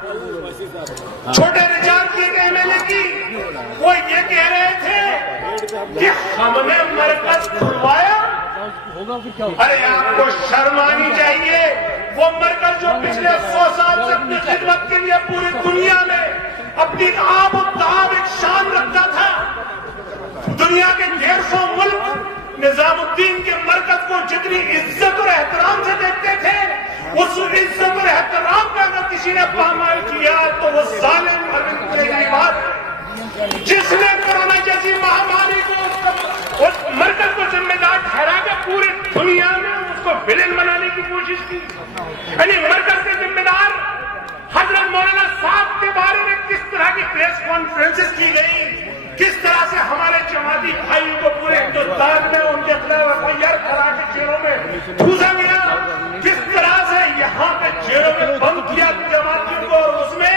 چھوٹے ریچارڈ کی ایک MLA کی وہ یہ کہہ رہے تھے کہ ہم نے مرکز کھلوایا. ارے آپ کو شرم آنی چاہیے. وہ مرکز جو پچھلے 100 سال سے اپنی خدمت کے لیے پوری دنیا میں اپنی آب و تاب ایک شان رکھتا تھا. دنیا کے 150 ملک نظام الدین کے مرکز کو جتنی عزت اور احترام سے دیکھتے تھے, اس عزت اور احترام کا اگر کسی نے پامال کیا تو وہ ظالم اروند کیجریوال, جس نے کورونا جیسی مہاماری کو اس مرکز کو ذمہ دار ٹھہرا کے پوری دنیا میں اس کو ولن بنانے کی کوشش کی. یعنی مرکز کے ذمہ دار حضرت مولانا صاحب کے بارے میں کس طرح کی پریس کانفرنسز کی گئی, کس طرح سے ہمارے جماعتی بھائیوں کو پورے ہندوستان میں ان کے خلاف FIR کرا کے جیلوں میں ٹھوسا گیا, کس طرح سے یہاں پہ جیلوں میں بند کیا جماعتیوں کو, اور اس میں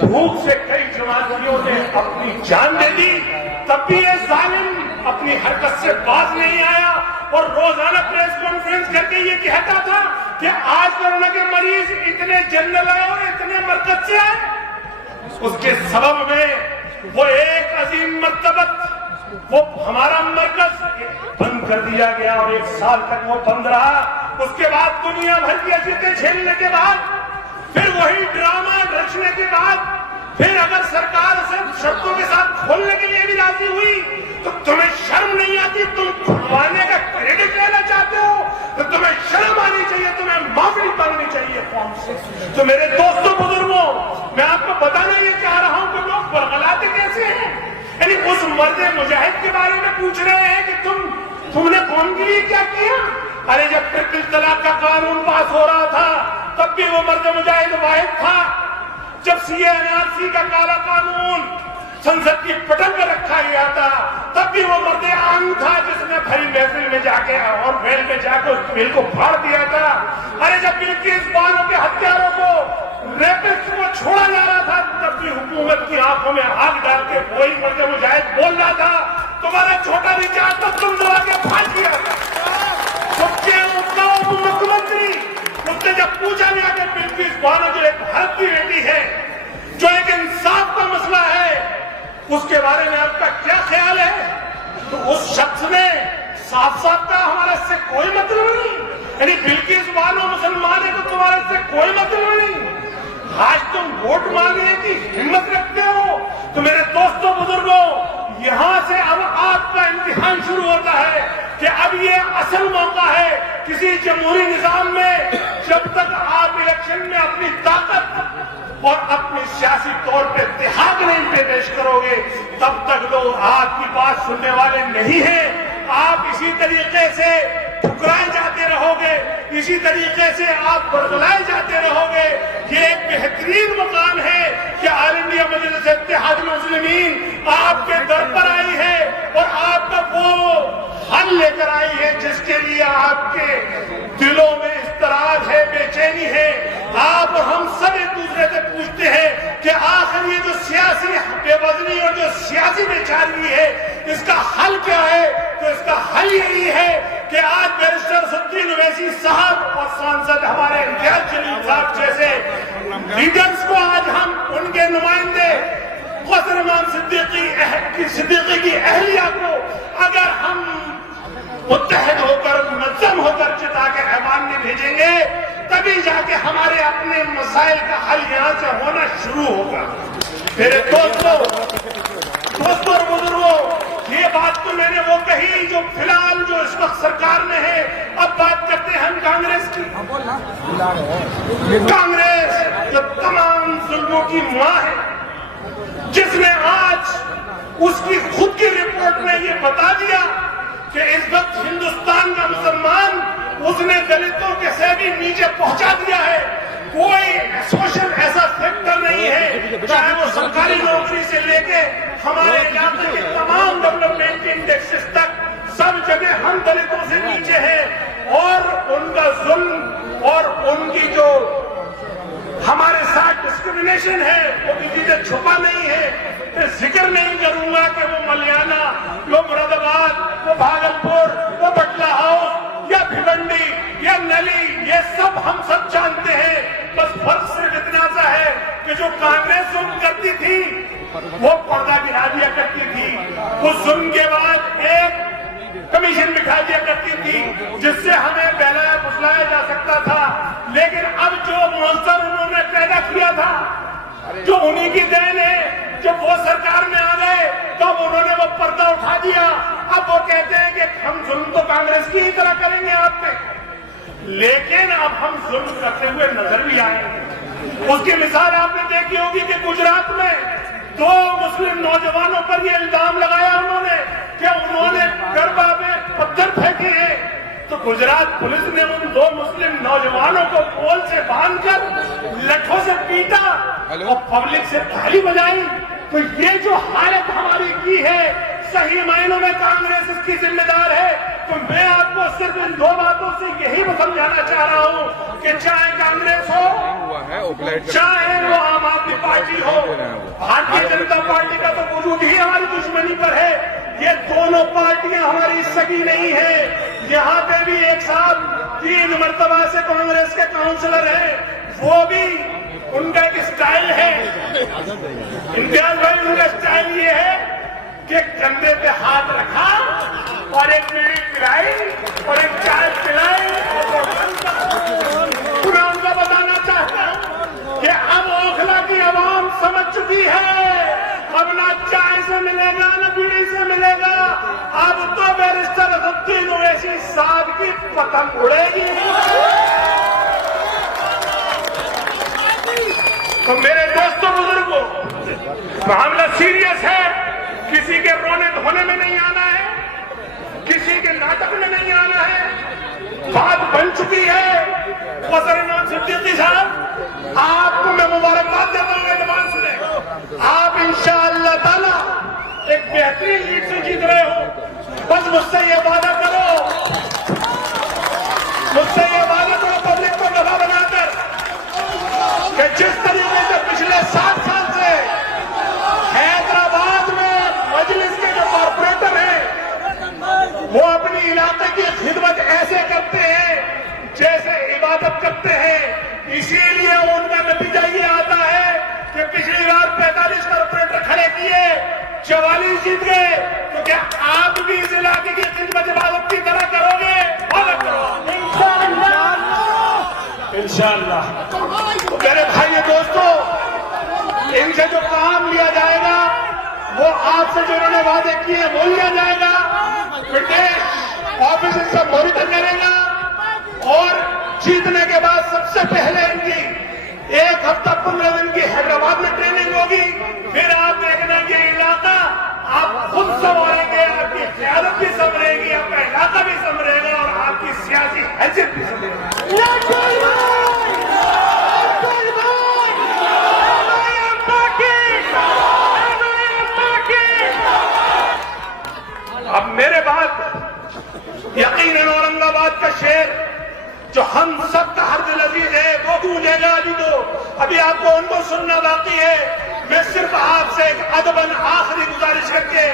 بھوک سے کئی جماعتیوں نے اپنی جان دے دی. تب بھی یہ ظالم اپنی حرکت سے باز نہیں آیا اور روزانہ پریس کانفرنس کر کے یہ کہتا تھا کہ آج کورونا کے مریض اتنے جنرل آئے اور اتنے مرکز سے آئے. اس کے سبب میں وہ ایک عظیم مرتبت وہ ہمارا مرکز بند کر دیا گیا اور 1 سال تک وہ بند رہا. اس کے بعد دنیا بھر کی اذیتیں جھیلنے کے بعد, پھر وہی ڈرامہ رچنے کے بعد, پھر اگر سرکار اسے شرطوں کے ساتھ کھولنے کے لیے بھی راضی ہوئی تو تمہیں شرم نہیں آتی؟ تم کھلوانے کا کریڈٹ لینا چاہتے ہو تو تمہیں شرم آنی چاہیے, تمہیں معافی مانگنی چاہیے قوم سے. تو میرے دوستوں بزرگوں, میں آپ کو بتانا یہ چاہ رہا ہوں کہ لوگ برغلاتے کیسے ہیں. یعنی اس مرد مجاہد کے بارے میں پوچھ رہے ہیں کہ تم نے قوم کے لیے کیا کیا. ارے جب ٹرپل طلاق کا قانون پاس ہو رہا تھا تب بھی وہ مرد مجاہد واحد تھا. جب CA NRC کا کالا قانون سنسد کی پٹل پر رکھا گیا تھا تب بھی وہ مرد عام تھا جس نے بھری محفل میں جا کے اور ویل میں جا کے اس بل کو پھاڑ دیا تھا. ارے جب بلکیس بانو کے ہتھیاروں کو ریپسٹ کو چھوڑا جا رہا تھا تب بھی حکومت کی آنکھوں میں آگ ڈال کے وہی مرد مجاہد بول رہا تھا تمہارا چھوٹا ریچارڈ تو تم دبا کے پھانس دیا تھا. مکھ منتری اس نے جب پوچھا گیا کہ بلکیس بانو جو ایک بھارت کی بیٹی ہے, جو ایک انصاف کا مسئلہ ہے, اس کے بارے میں آپ کا کیا خیال ہے, تو اس شخص نے صاف صاف کہا ہمارے سے کوئی مطلب نہیں. یعنی بلکیس بانو مسلمان ہے تو تمہارے سے کوئی مطلب نہیں. آج تم ووٹ مانگنے کی ہمت رکھتے ہو. تو میرے دوستوں بزرگوں, یہاں سے اب آپ کا امتحان شروع ہوتا ہے کہ اب یہ اصل موقع ہے کسی جمہوری نظام میں. جب تک آپ الیکشن میں اپنی طاقت اور اپنی سیاسی طور پہ اتحاد نہیں پیش کرو گے تب تک لوگ آپ کی بات سننے والے نہیں ہیں. آپ اسی طریقے سے ٹھکرائے جاتے رہو گے, اسی طریقے سے آپ برگلائے جاتے رہو گے. یہ ایک بہترین مقام ہے کہ آل انڈیا مجلس اتحاد المسلمین آپ کے در پر آئی ہے اور آپ کا وہ حل لے کر آئی ہے جس کے لیے آپ کے دلوں میں اضطراب ہے, بے چینی ہے. آپ اور ہم سب ایک دوسرے سے پوچھتے ہیں کہ آخر یہ جو سیاسی بے وزنی اور جو سیاسی بے چینی ہے اس کا حل کیا ہے. تو اس کا حل یہی ہے کہ آج بیرسٹر سدین اویسی صاحب اور سانسد ہمارے امتیاز جلیل صاحب جیسے لیڈرز کو آج ہم ان کے نمائندے کوثر امان صدیقی کی اہلیہ کو اگر ہم متحد ہو کر منظم ہو کر چتا کے ایوان میں بھیجیں گے تبھی جا کے ہمارے اپنے مسائل کا حل یہاں سے ہونا شروع ہوگا. میرے دوستوں اور بزرگوں, یہ بات تو میں نے وہ کہی جو فی الحال جو اس وقت سرکار میں ہے. اب بات کرتے ہیں ہم کانگریس کی. کانگریس جو تمام ظلموں کی ماں ہے, جس نے آج اس کی خود کی رپورٹ میں یہ بتا دیا کہ اس وقت ہندوستان کا مسلمان اس نے دلتوں کے سے بھی نیچے پہنچا دیا ہے. کوئی سوشل ایسا فیکٹر نہیں ہے, چاہے وہ سرکاری نوکری سے لے کے ہمارے علاقے کے تمام ڈیولپمنٹ انڈیکسز تک سب جگہ ہم دلتوں سے نیچے ہیں. اور ان کا ظلم اور ان کی جو ہمارے ساتھ ڈسکریمنیشن ہے وہ کسی سے چھپا نہیں ہے. میں ذکر نہیں کروں گا کہ وہ ملیانہ, وہ مراد آباد, وہ بھاگلپور, وہ بٹلہ ہاؤس یا بھیونڈی یا نلی, یہ سب ہم سب جانتے ہیں. بس فرق صرف اتنا سا ہے جو کانگریس ظلم کرتی تھی وہ پردہ گرا دیا کرتی تھی، اس ظلم کے بعد ایک کمیشن بٹھا دیا کرتی تھی جس سے ہمیں بہلایا پھسلایا جا سکتا تھا، لیکن اب جو منظر انہوں نے پیدا کیا تھا جو انہی کی دین ہے، جب وہ سرکار میں آ گئے تو انہوں نے وہ پردہ اٹھا دیا۔ اب وہ کہتے ہیں کہ ہم ظلم تو کانگریس کی ہی طرح کریں گے آپ پہ، لیکن اب ہم ظلم کرتے ہوئے نظر بھی آئیں گے۔ اس کی مثال آپ نے دیکھی ہوگی کہ گجرات میں 2 مسلم نوجوانوں پر یہ الزام لگایا انہوں نے کہ انہوں نے گربا میں پتھر پھینکے ہیں، تو گجرات پولیس نے ان 2 مسلم نوجوانوں کو پول سے باندھ کر لٹھوں سے پیٹا اور پبلک سے تالی بجائی۔ تو یہ جو حالت ہماری کی ہے، صحیح معنوں میں کانگریس اس کی ذمہ دار ہے۔ تو میں آپ کو صرف ان 2 باتوں سے یہی سمجھانا چاہ رہا ہوں کہ چاہے کانگریس ہو چاہے وہ عام آدمی پارٹی ہو، بھارتیہ جنتا پارٹی کا تو وجود ہی ہماری دشمنی پر ہے۔ یہ دونوں پارٹیاں ہماری سگی نہیں ہیں۔ یہاں پہ بھی ایک صاحب 3 مرتبہ سے کانگریس کے کاؤنسلر ہیں، وہ بھی ان کا ایک اسٹائل ہے، امتیاز بھائی ان کا اسٹائل یہ ہے کہ کندھے پہ ہاتھ رکھا اور ایک بیڑی پلائی اور ایک چائے پلائی۔ میں ان کو بتانا چاہتا ہوں کہ اب اوکھلا کی عوام سمجھ چکی ہے، اب نہ چائے سے ملے گا نہ بیڑی سے ملے گا، اب تو بیرسٹر اسدالدین اویسی صاحب کی پتنگ اڑے گی۔ تو میرے دوستوں بزرگوں، معاملہ سیریس ہے، کسی کے رونے دھونے میں نہیں آنا ہے، کسی کے ناٹک میں نہیں آنا ہے، بات بن چکی ہے۔ وزیر امام صدیقی صاحب، آپ کو میں مبارکباد دیتا ہوں، اعتماد سنیں، آپ انشاءاللہ تعالی ایک بہترین لیڈ سے جیت رہے ہو، بس مجھ سے یہ وعدہ کرو، مجھ سے یہ وعدہ کرو پبلک کو دفاع بنا کر کہ جس طریقے سے پچھلے 7 سال سے حیدرآباد میں مجلس کے جو کارپوریٹر ہیں وہ اپنی علاقے کی خدمت ایسے کرتے ہیں جیسے عبادت کرتے ہیں، اسی لیے ان کا نتیجہ یہ آتا ہے کہ پچھلی بار 45 کارپوریٹر کھڑے کیے، 44 جیت گئے۔ تو کیا آپ بھی اس علاقے کی خدمت عبادت کی طرح کرو گے؟ انشاءاللہ۔ تو میرے بھائی دوستوں، ان سے جو کام لیا جائے گا وہ آپ سے جو انہوں نے وعدے کیے وہ لیا جائے گا، فٹنس آفس ان کا مانیٹر کرے گا، اور جیتنے کے بعد سب سے پہلے ان کی 1 ہفتہ 15 دن کی حیدرآباد میں ٹریننگ ہوگی، پھر آپ دیکھنا یہ علاقہ آپ خود سنبھالیں گے، آپ کی قیادت بھی سنبھلے گی، آپ کا علاقہ بھی سنبھلے گا اور آپ کی سیاسی حیثیت بھی سنبھلے گی۔ اب میرے بات یقیناً اورنگ آباد کا شعر جو ہم سب کا ہر دل عزیز ہے وہ گونجے گا ابھی، تو ابھی آپ کو ان کو سننا باقی ہے۔ میں صرف آپ سے ایک ادباً آخری گزارش کر کے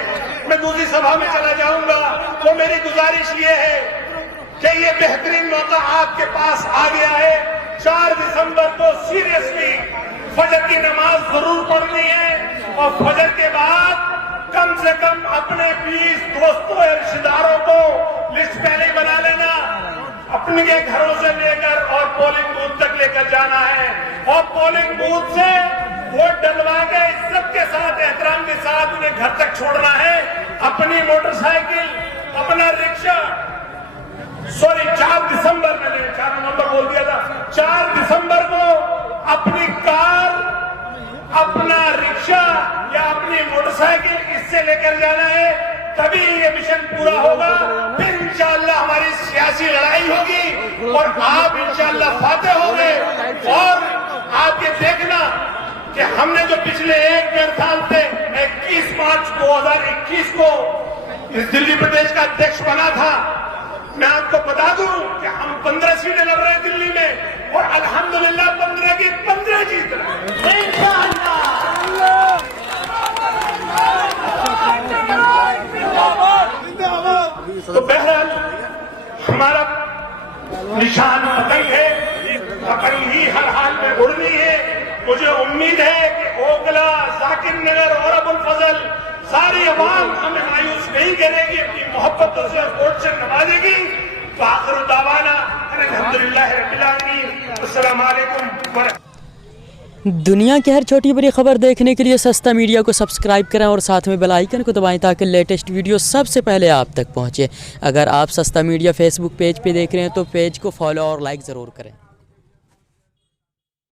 میں دوسری سبھا میں چلا جاؤں گا، وہ میری گزارش یہ ہے کہ یہ بہترین موقع آپ کے پاس آ گیا ہے۔ 4 دسمبر کو سیریسلی فجر کی نماز ضرور پڑھنی ہے، اور فجر کے بعد کم سے کم اپنے 20 دوستوں اور رشتہ داروں کو لسٹ پہلے بنا لینا، اپنے گھروں سے لے کر اور پولنگ بوتھ تک لے کر جانا ہے، اور پولنگ بوتھ سے ووٹ ڈلوا کے عزت کے ساتھ احترام کے ساتھ انہیں گھر تک چھوڑنا ہے۔ اپنی موٹر سائیکل، اپنا رکشہ، 4 دسمبر میں نے 4 نومبر بول دیا تھا، 4 دسمبر کو اپنی کار، اپنا رکشہ یا اپنی موٹر سائیکل اس سے لے کر جانا ہے، تبھی یہ مشن پورا ہوگا۔ پھر انشاءاللہ ہماری سیاسی لڑائی ہوگی اور آپ انشاءاللہ فاتح ہوں گے۔ اور آپ یہ دیکھنا کہ ہم نے جو پچھلے 1.5 سال سے 21 مارچ 2021 کو اس دلی پردیش کا ادھیکش بنا تھا، میں آپ کو بتا دوں کہ ہم 15 سیٹیں لڑ رہے ہیں دلی میں، اور الحمدللہ 15 کی 15 جیت رہے ہیں انشاءاللہ۔ تو بہرحال ہمارا نشان پتنگ ہے، پتنگ ہی ہر حال میں اڑنی ہے، مجھے امید ہے کہ اوکھلا، ذاکر نگر اور ابو الفضل ساری عوام ہمیں مایوس نہیں کرے گی، اپنی محبتوں سے ووٹ سے نوازے گی۔ فآخر دعوانا الحمدللہ رب العالمین، السلام علیکم ورحمۃ۔ دنیا کی ہر چھوٹی بڑی خبر دیکھنے کے لیے سستا میڈیا کو سبسکرائب کریں اور ساتھ میں بیل آئیکن کو دبائیں تاکہ لیٹسٹ ویڈیو سب سے پہلے آپ تک پہنچے۔ اگر آپ سستا میڈیا فیس بک پیج پہ دیکھ رہے ہیں تو پیج کو فالو اور لائک ضرور کریں۔